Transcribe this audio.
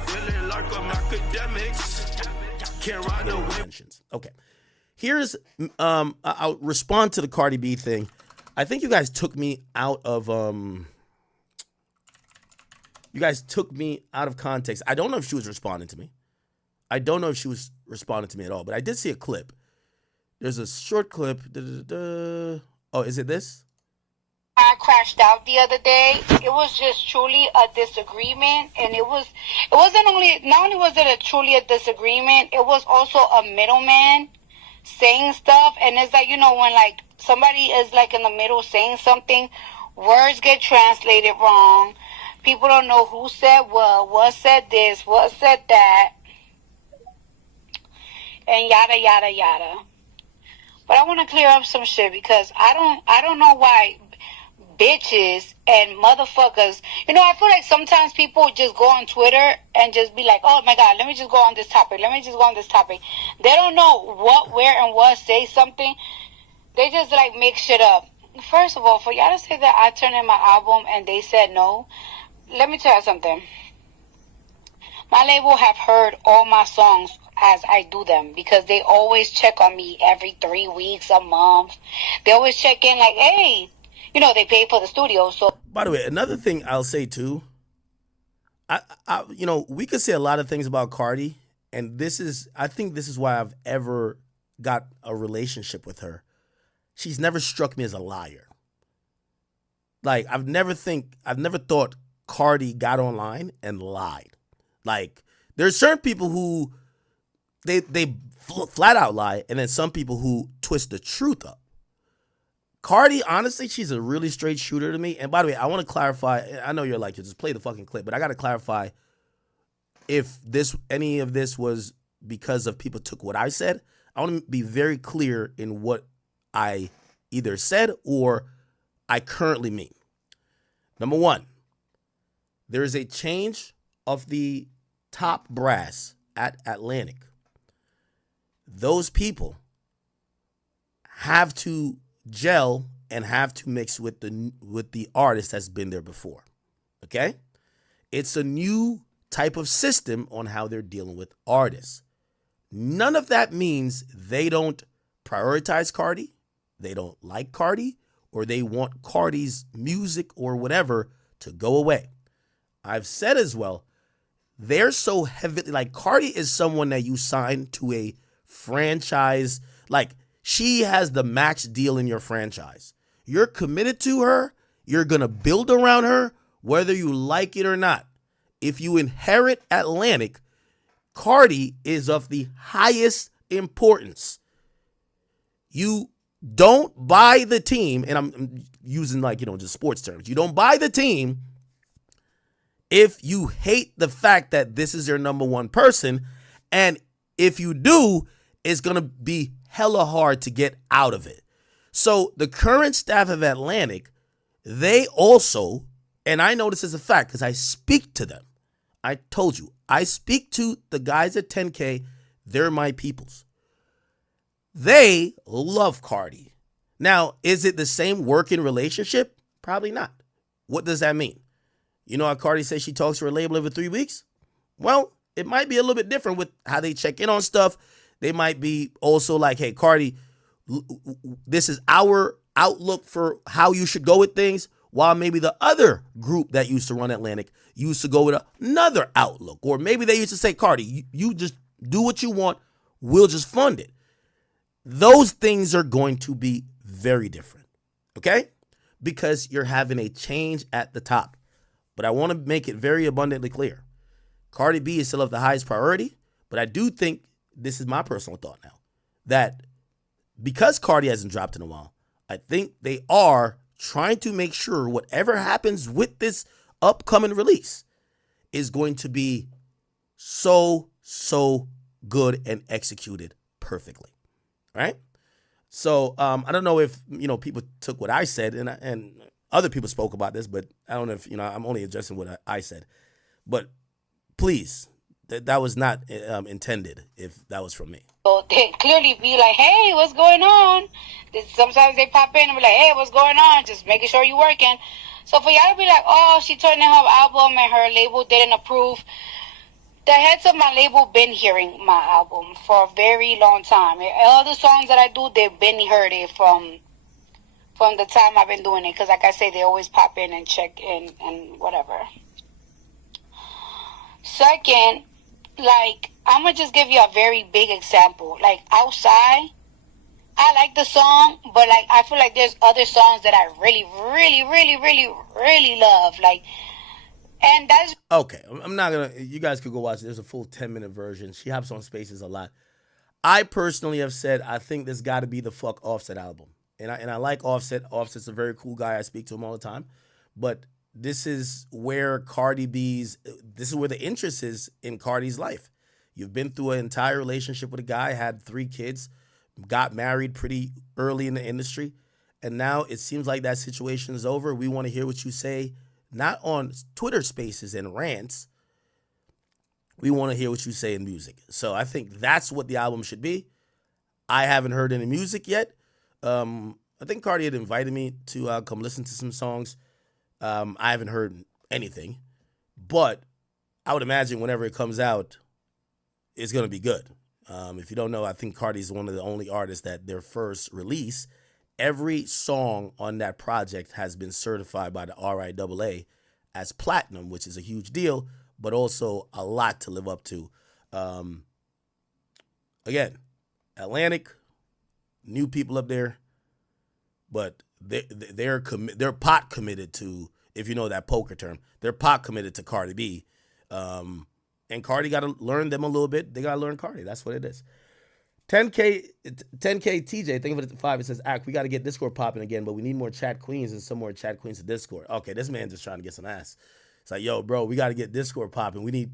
feeling like I'm Akademiks. Can't ride no mentions. Okay. Here's I'll respond to the Cardi B thing. I think you guys took me out of context. I don't know if she was responding to me. I don't know if she was responding to me at all, but I did see a clip. There's a short clip. Oh, is it this? I crashed out the other day. It was just truly a disagreement, and not only was it truly a disagreement, it was also a middleman saying stuff. And it's like, when like somebody is like in the middle saying something, words get translated wrong. People don't know who said what said this, what said that, and yada yada yada. But I want to clear up some shit, because I don't know why bitches and motherfuckers, I feel like sometimes people just go on Twitter and just be like, oh my God, let me just go on this topic. They don't know what, where, and what say something. They just like make shit up. First of all, for y'all to say that I turned in my album and they said no, let me tell you something. My label have heard all my songs as I do them, because they always check on me every 3 weeks, a month. They always check in like, hey, they pay for the studio. So, by the way, another thing I'll say too, we could say a lot of things about Cardi, and I think this is why I've ever got a relationship with her. She's never struck me as a liar. Like, I've never thought Cardi got online and lied. Like, there's certain people who they flat out lie, and then some people who twist the truth up. Cardi, honestly, she's a really straight shooter to me. And by the way, I want to clarify. I know you're like, just play the fucking clip, but I got to clarify if any of this was because of people took what I said. I want to be very clear in what I either said or I currently mean. Number one, there is a change of the top brass at Atlantic. Those people have to gel and have to mix with the artist that's been there before. Okay? It's a new type of system on how they're dealing with artists. None of that means they don't prioritize Cardi, they don't like Cardi, or they want Cardi's music or whatever to go away. I've said as well, they're so heavily, like, Cardi is someone that you sign to a franchise. Like, she has the max deal in your franchise. You're committed to her. You're going to build around her, whether you like it or not. If you inherit Atlantic, Cardi is of the highest importance. You don't buy the team, and I'm using just sports terms. You don't buy the team if you hate the fact that this is your number one person. And if you do, it's going to be hella hard to get out of it. So the current staff of Atlantic, they also, and I know this is a fact because I speak to them. I told you, I speak to the guys at 10K. They're my peoples. They love Cardi. Now, is it the same working relationship? Probably not. What does that mean? You know how Cardi says she talks to her label every 3 weeks? Well, it might be a little bit different with how they check in on stuff. They might be also like, hey, Cardi, this is our outlook for how you should go with things, while maybe the other group that used to run Atlantic used to go with another outlook. Or maybe they used to say, Cardi, you just do what you want. We'll just fund it. Those things are going to be very different, okay? Because you're having a change at the top. But I want to make it very abundantly clear. Cardi B is still of the highest priority, but I do think, this is my personal thought now, that because Cardi hasn't dropped in a while, I think they are trying to make sure whatever happens with this upcoming release is going to be so good and executed perfectly. Right? So I don't know if people took what I said and other people spoke about this, but I don't know if I'm only addressing what I said. But please, that was not intended. If that was from me, so they clearly be like, "Hey, what's going on?" Sometimes they pop in and be like, "Hey, what's going on?" Just making sure you're working. So for y'all to be like, "Oh, she turned in her album and her label didn't approve," the heads of my label been hearing my album for a very long time. All the songs that I do, they've been heard it from the time I've been doing it. Because like I say, they always pop in and check in and whatever. Second, like, I'm going to just give you a very big example. Like, Outside, I like the song, but, like, I feel like there's other songs that I really, really, really, really, really love. Like, and that's... Okay, I'm not going to... You guys could go watch it. There's a full 10-minute version. She hops on Spaces a lot. I personally have said I think this got to be the fuck Offset album. And I like Offset. Offset's a very cool guy. I speak to him all the time. But this is where this is where the interest is in Cardi's life. You've been through an entire relationship with a guy, had 3 kids, got married pretty early in the industry, and now it seems like that situation is over. We want to hear what you say, not on Twitter Spaces and rants. We want to hear what you say in music. So I think that's what the album should be. I haven't heard any music yet. I think Cardi had invited me to come listen to some songs. I haven't heard anything, but I would imagine whenever it comes out, it's going to be good. If you don't know, I think Cardi's one of the only artists that their first release, every song on that project has been certified by the RIAA as platinum, which is a huge deal, but also a lot to live up to. Again, Atlantic, new people up there, but they're pot committed to, if you know that poker term, they're pot committed to Cardi B. And Cardi got to learn them a little bit. They got to learn Cardi. That's what it is. 10K TJ, think of it at 5. It says, we got to get Discord popping again, but we need more chat queens and some more chat queens to Discord. Okay, this man just trying to get some ass. It's like, yo, bro, we got to get Discord popping. We need